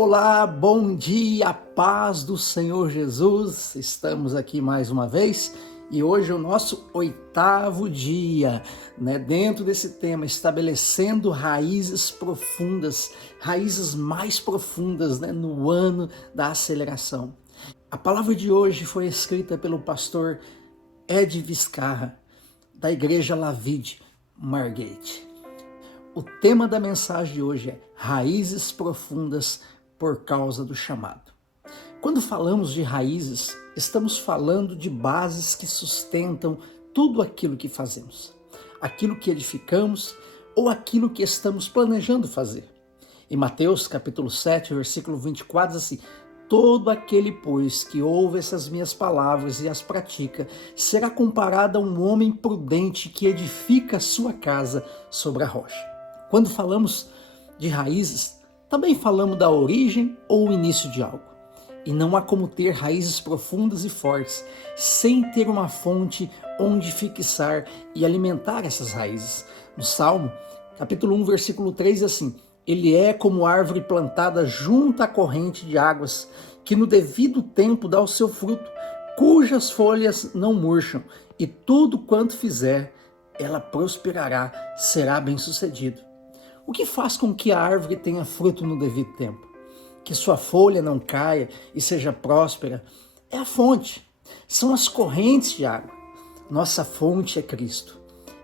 Olá, bom dia, paz do Senhor Jesus. Estamos aqui mais uma vez e hoje é o nosso 8º dia, dentro desse tema, estabelecendo raízes profundas, raízes mais profundas, no ano da aceleração. A palavra de hoje foi escrita pelo pastor Ed Vizcarra, da Igreja Lavide Margate. O tema da mensagem de hoje é raízes profundas por causa do chamado. Quando falamos de raízes, estamos falando de bases que sustentam tudo aquilo que fazemos, aquilo que edificamos ou aquilo que estamos planejando fazer. Em Mateus capítulo 7, versículo 24, diz assim: todo aquele, pois, que ouve essas minhas palavras e as pratica, será comparado a um homem prudente que edifica a sua casa sobre a rocha. Quando falamos de raízes, também falamos da origem ou o início de algo. E não há como ter raízes profundas e fortes sem ter uma fonte onde fixar e alimentar essas raízes. No Salmo, capítulo 1, versículo 3, diz assim: ele é como árvore plantada junto à corrente de águas, que no devido tempo dá o seu fruto, cujas folhas não murcham, e tudo quanto fizer, ela prosperará, será bem-sucedido. O que faz com que a árvore tenha fruto no devido tempo? Que sua folha não caia e seja próspera? É a fonte, são as correntes de água. Nossa fonte é Cristo.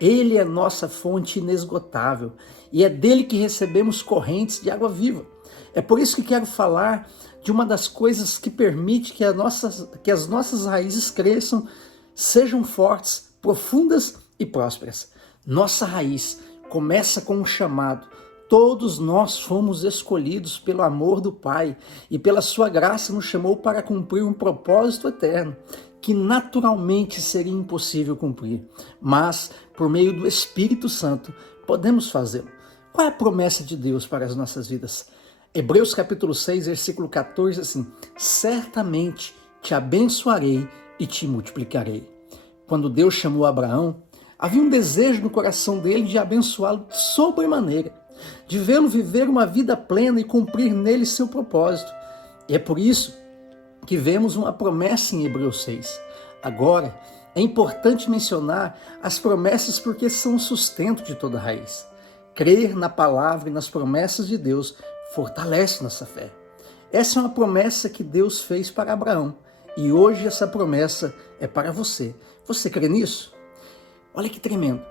Ele é nossa fonte inesgotável e é dele que recebemos correntes de água viva. É por isso que quero falar de uma das coisas que permite que as nossas raízes cresçam, sejam fortes, profundas e prósperas. Nossa raiz começa com um chamado. Todos nós fomos escolhidos pelo amor do Pai e pela sua graça nos chamou para cumprir um propósito eterno que naturalmente seria impossível cumprir, mas por meio do Espírito Santo podemos fazê-lo. Qual é a promessa de Deus para as nossas vidas? Hebreus capítulo 6, versículo 14, assim: certamente te abençoarei e te multiplicarei. Quando Deus chamou Abraão, havia um desejo no coração dele de abençoá-lo sobremaneira, de vê-lo viver uma vida plena e cumprir nele seu propósito. E é por isso que vemos uma promessa em Hebreus 6. Agora, é importante mencionar as promessas porque são o sustento de toda raiz. Crer na palavra e nas promessas de Deus fortalece nossa fé. Essa é uma promessa que Deus fez para Abraão e hoje essa promessa é para você. Você crê nisso? Olha que tremendo.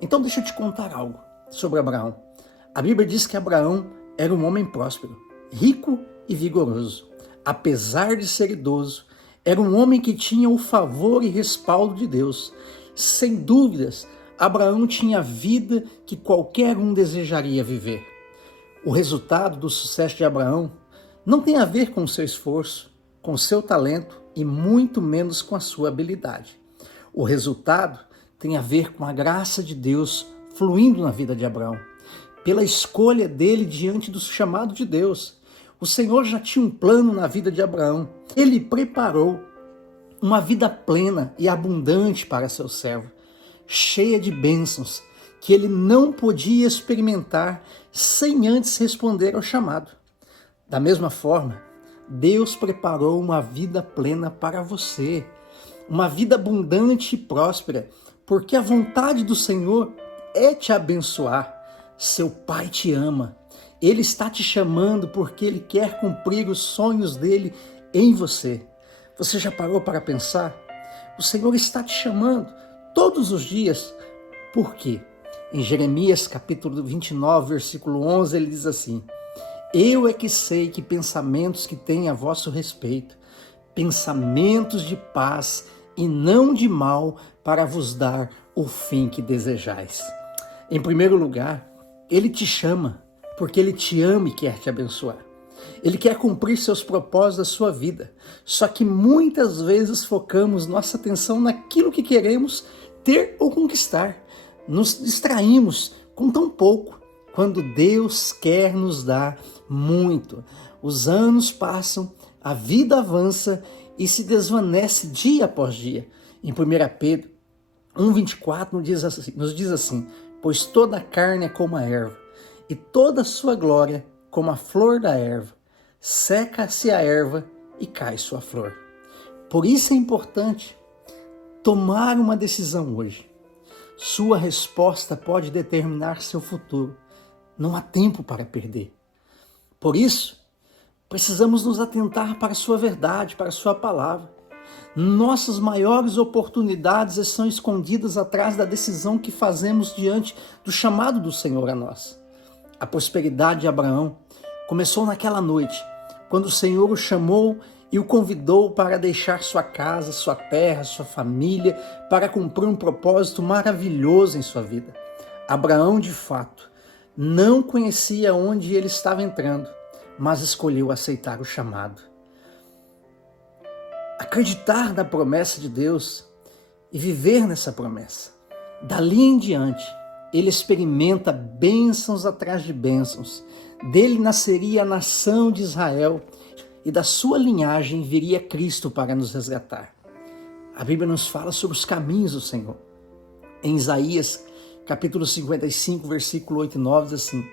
Então deixa eu te contar algo sobre Abraão. A Bíblia diz que Abraão era um homem próspero, rico e vigoroso. Apesar de ser idoso, era um homem que tinha o favor e respaldo de Deus. Sem dúvidas, Abraão tinha a vida que qualquer um desejaria viver. O resultado do sucesso de Abraão não tem a ver com o seu esforço, com o seu talento e muito menos com a sua habilidade. O resultado tem a ver com a graça de Deus fluindo na vida de Abraão, pela escolha dele diante do chamado de Deus. O Senhor já tinha um plano na vida de Abraão. Ele preparou uma vida plena e abundante para seu servo, cheia de bênçãos, que ele não podia experimentar sem antes responder ao chamado. Da mesma forma, Deus preparou uma vida plena para você, uma vida abundante e próspera, porque a vontade do Senhor é te abençoar. Seu Pai te ama. Ele está te chamando porque Ele quer cumprir os sonhos dele em você. Você já parou para pensar? O Senhor está te chamando todos os dias. Por quê? Em Jeremias capítulo 29, versículo 11, ele diz assim: eu é que sei que pensamentos que tenho a vosso respeito, pensamentos de paz e não de mal, para vos dar o fim que desejais. Em primeiro lugar, Ele te chama porque Ele te ama e quer te abençoar. Ele quer cumprir seus propósitos da sua vida. Só que muitas vezes focamos nossa atenção naquilo que queremos ter ou conquistar. Nos distraímos com tão pouco, quando Deus quer nos dar muito. Os anos passam, a vida avança e se desvanece dia após dia. Em 1 Pedro 1,24 nos diz assim: pois toda a carne é como a erva, e toda a sua glória como a flor da erva. seca-se a erva e cai sua flor. Por isso é importante tomar uma decisão hoje. Sua resposta pode determinar seu futuro. Não há tempo para perder. Por isso, precisamos nos atentar para a sua verdade, para a sua palavra. Nossas maiores oportunidades estão escondidas atrás da decisão que fazemos diante do chamado do Senhor a nós. A prosperidade de Abraão começou naquela noite, quando o Senhor o chamou e o convidou para deixar sua casa, sua terra, sua família, para cumprir um propósito maravilhoso em sua vida. Abraão, de fato, não conhecia onde ele estava entrando, mas escolheu aceitar o chamado. Acreditar na promessa de Deus e viver nessa promessa. Dali em diante, ele experimenta bênçãos atrás de bênçãos. Dele nasceria a nação de Israel e da sua linhagem viria Cristo para nos resgatar. A Bíblia nos fala sobre os caminhos do Senhor. Em Isaías, capítulo 55, versículo 8 e 9, diz assim: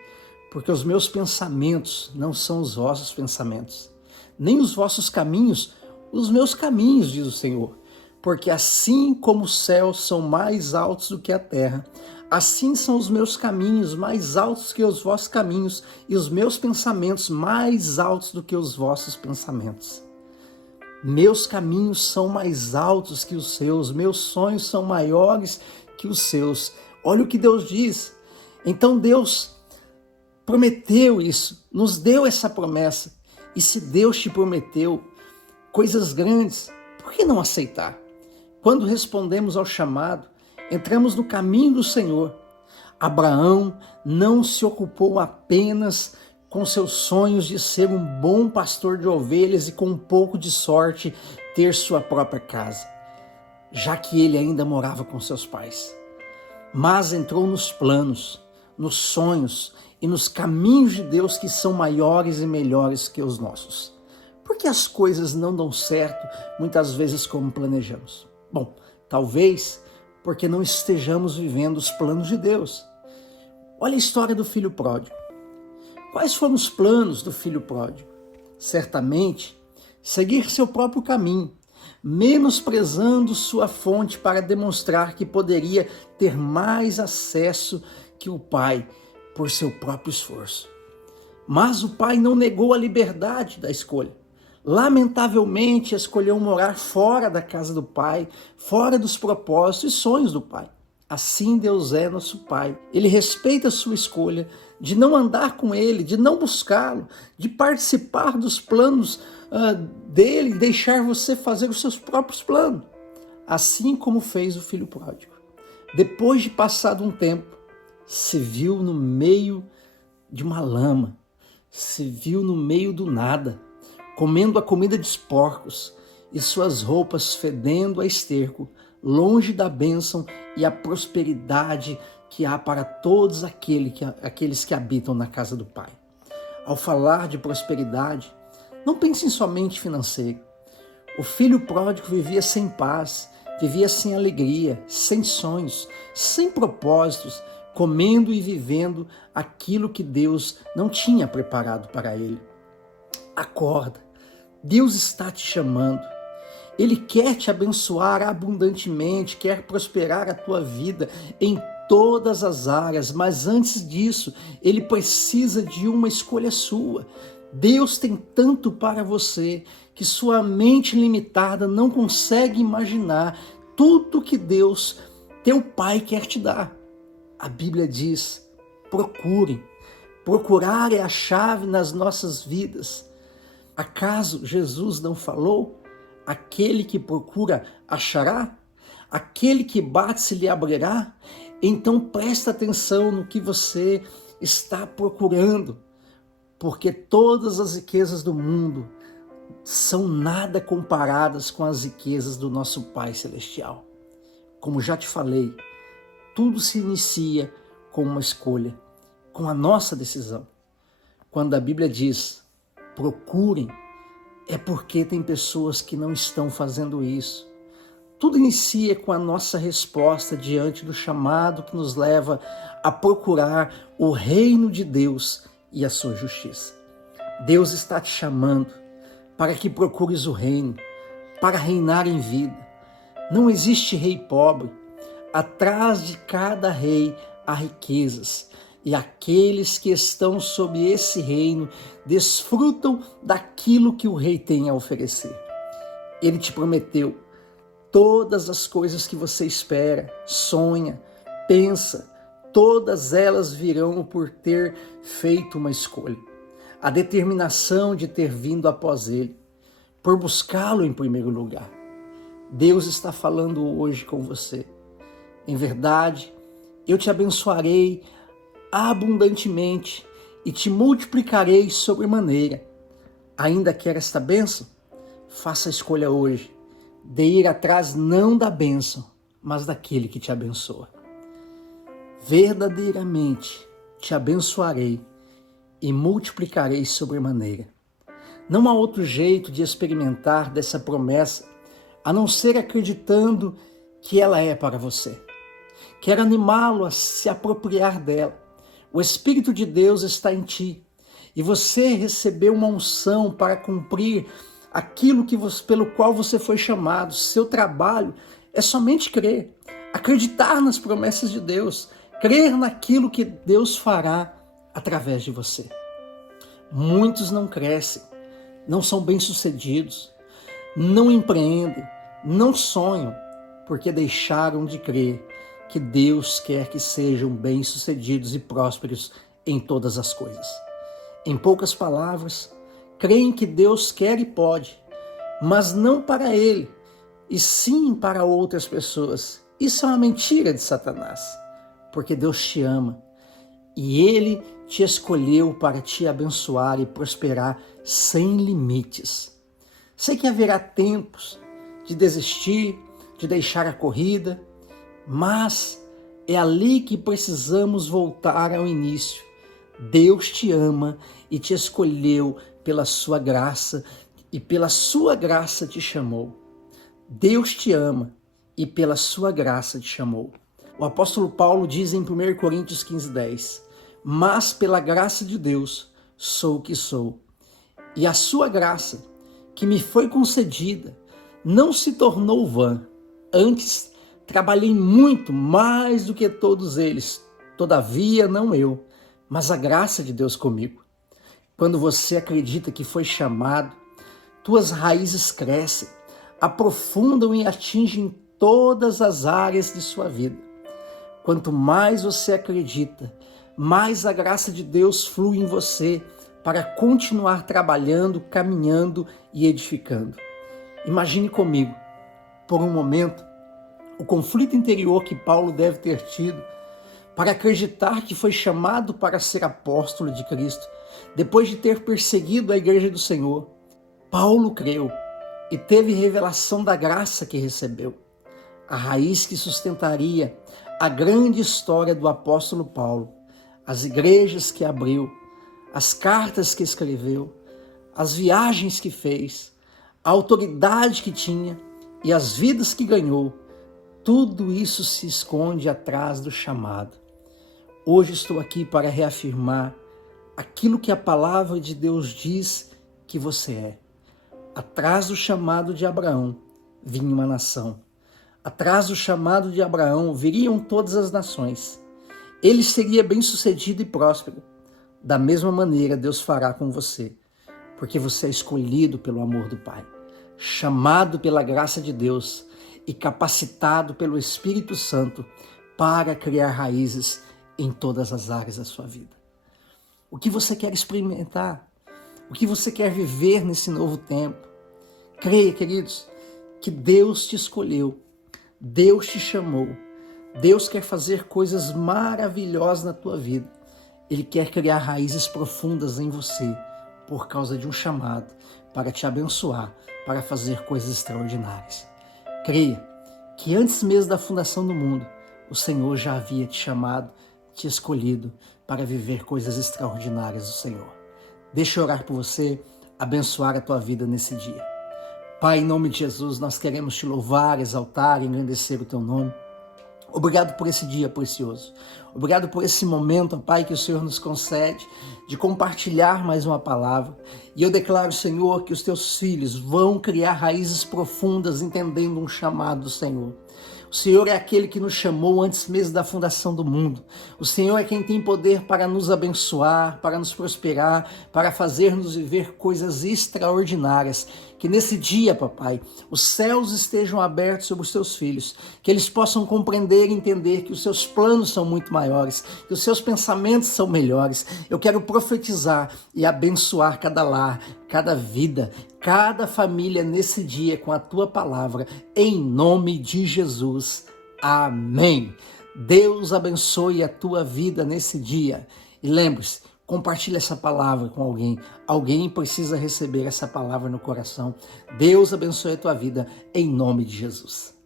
porque os meus pensamentos não são os vossos pensamentos, nem os vossos caminhos os meus caminhos, diz o Senhor. Porque assim como os céus são mais altos do que a terra, assim são os meus caminhos mais altos que os vossos caminhos, e os meus pensamentos mais altos do que os vossos pensamentos. Meus caminhos são mais altos que os seus, meus sonhos são maiores que os seus. Olha o que Deus diz. Então Deus prometeu isso, nos deu essa promessa. E se Deus te prometeu coisas grandes, por que não aceitar? Quando respondemos ao chamado, entramos no caminho do Senhor. Abraão não se ocupou apenas com seus sonhos de ser um bom pastor de ovelhas e com um pouco de sorte ter sua própria casa, já que ele ainda morava com seus pais. Mas entrou nos planos, nos sonhos e nos caminhos de Deus que são maiores e melhores que os nossos. Por que as coisas não dão certo muitas vezes como planejamos? Bom, talvez porque não estejamos vivendo os planos de Deus. Olha a história do filho pródigo. Quais foram os planos do filho pródigo? Certamente, seguir seu próprio caminho, menosprezando sua fonte para demonstrar que poderia ter mais acesso que o pai por seu próprio esforço. Mas o pai não negou a liberdade da escolha. Lamentavelmente, escolheu morar fora da casa do pai, fora dos propósitos e sonhos do pai. Assim Deus é nosso Pai. Ele respeita a sua escolha de não andar com Ele, de não buscá-lo, de participar dos planos dele, deixar você fazer os seus próprios planos. Assim como fez o filho pródigo. Depois de passado um tempo, se viu no meio de uma lama, se viu no meio do nada, comendo a comida dos porcos e suas roupas fedendo a esterco, longe da bênção e a prosperidade que há para todos aqueles que habitam na casa do Pai. Ao falar de prosperidade, não pense somente financeiro. O filho pródigo vivia sem paz, vivia sem alegria, sem sonhos, sem propósitos, comendo e vivendo aquilo que Deus não tinha preparado para ele. Acorda, Deus está te chamando. Ele quer te abençoar abundantemente, quer prosperar a tua vida em todas as áreas, mas antes disso, Ele precisa de uma escolha sua. Deus tem tanto para você que sua mente limitada não consegue imaginar tudo que Deus, teu Pai, quer te dar. A Bíblia diz: procurem. Procurar é a chave nas nossas vidas. Acaso Jesus não falou? Aquele que procura achará? Aquele que bate se lhe abrirá? Então presta atenção no que você está procurando, porque todas as riquezas do mundo são nada comparadas com as riquezas do nosso Pai Celestial. Como já te falei, tudo se inicia com uma escolha, com a nossa decisão. Quando a Bíblia diz, procurem, é porque tem pessoas que não estão fazendo isso. Tudo inicia com a nossa resposta diante do chamado que nos leva a procurar o reino de Deus e a sua justiça. Deus está te chamando para que procures o reino, para reinar em vida. Não existe rei pobre. Atrás de cada rei há riquezas, e aqueles que estão sob esse reino desfrutam daquilo que o rei tem a oferecer. Ele te prometeu todas as coisas que você espera, sonha, pensa, todas elas virão por ter feito uma escolha. A determinação de ter vindo após ele, por buscá-lo em primeiro lugar. Deus está falando hoje com você. Em verdade, eu te abençoarei abundantemente e te multiplicarei sobremaneira. Ainda quer esta bênção? Faça a escolha hoje de ir atrás não da bênção, mas daquele que te abençoa. Verdadeiramente te abençoarei e multiplicarei sobremaneira. Não há outro jeito de experimentar dessa promessa a não ser acreditando que ela é para você. Quero animá-lo a se apropriar dela. O Espírito de Deus está em ti e você recebeu uma unção para cumprir aquilo pelo qual você foi chamado. Seu trabalho é somente crer, acreditar nas promessas de Deus, crer naquilo que Deus fará através de você. Muitos não crescem, não são bem-sucedidos, não empreendem, não sonham, porque deixaram de crer que Deus quer que sejam bem-sucedidos e prósperos em todas as coisas. Em poucas palavras, creem que Deus quer e pode, mas não para ele, e sim para outras pessoas. Isso é uma mentira de Satanás, porque Deus te ama e ele te escolheu para te abençoar e prosperar sem limites. Sei que haverá tempos de desistir, de deixar a corrida, mas é ali que precisamos voltar ao início. Deus te ama e te escolheu pela sua graça e pela sua graça te chamou. Deus te ama e pela sua graça te chamou. O apóstolo Paulo diz em 1 Coríntios 15:10, mas pela graça de Deus sou o que sou. E a sua graça, que me foi concedida, não se tornou vã. Antes, trabalhei muito mais do que todos eles. Todavia, não eu, mas a graça de Deus comigo. Quando você acredita que foi chamado, tuas raízes crescem, aprofundam e atingem todas as áreas de sua vida. Quanto mais você acredita, mais a graça de Deus flui em você para continuar trabalhando, caminhando e edificando. Imagine comigo, por um momento, o conflito interior que Paulo deve ter tido para acreditar que foi chamado para ser apóstolo de Cristo, depois de ter perseguido a igreja do Senhor. Paulo creu e teve revelação da graça que recebeu, a raiz que sustentaria a grande história do apóstolo Paulo, as igrejas que abriu, as cartas que escreveu, as viagens que fez, a autoridade que tinha e as vidas que ganhou. Tudo isso se esconde atrás do chamado. Hoje estou aqui para reafirmar aquilo que a palavra de Deus diz que você é. Atrás do chamado de Abraão vinha uma nação. Atrás do chamado de Abraão viriam todas as nações. Ele seria bem-sucedido e próspero. Da mesma maneira, Deus fará com você, porque você é escolhido pelo amor do Pai, chamado pela graça de Deus e capacitado pelo Espírito Santo para criar raízes em todas as áreas da sua vida. O que você quer experimentar? O que você quer viver nesse novo tempo? Creia, queridos, que Deus te escolheu, Deus te chamou, Deus quer fazer coisas maravilhosas na tua vida. Ele quer criar raízes profundas em você por causa de um chamado para te abençoar, para fazer coisas extraordinárias. Creia que antes mesmo da fundação do mundo, o Senhor já havia te chamado, te escolhido para viver coisas extraordinárias do Senhor. Deixa eu orar por você, abençoar a tua vida nesse dia. Pai, em nome de Jesus, nós queremos te louvar, exaltar e engrandecer o teu nome. Obrigado por esse dia precioso. Obrigado por esse momento, ó Pai, que o Senhor nos concede de compartilhar mais uma palavra. E eu declaro, Senhor, que os teus filhos vão criar raízes profundas, entendendo um chamado do Senhor. O Senhor é aquele que nos chamou antes mesmo da fundação do mundo. O Senhor é quem tem poder para nos abençoar, para nos prosperar, para fazer-nos viver coisas extraordinárias. Que nesse dia, papai, os céus estejam abertos sobre os teus filhos, que eles possam compreender e entender que os seus planos são muito maiores, que os seus pensamentos são melhores. Eu quero profetizar e abençoar cada lar, cada vida, cada família nesse dia com a tua palavra, em nome de Jesus. Amém. Deus abençoe a tua vida nesse dia. E lembre-se, compartilhe essa palavra com alguém. Alguém precisa receber essa palavra no coração. Deus abençoe a tua vida, em nome de Jesus.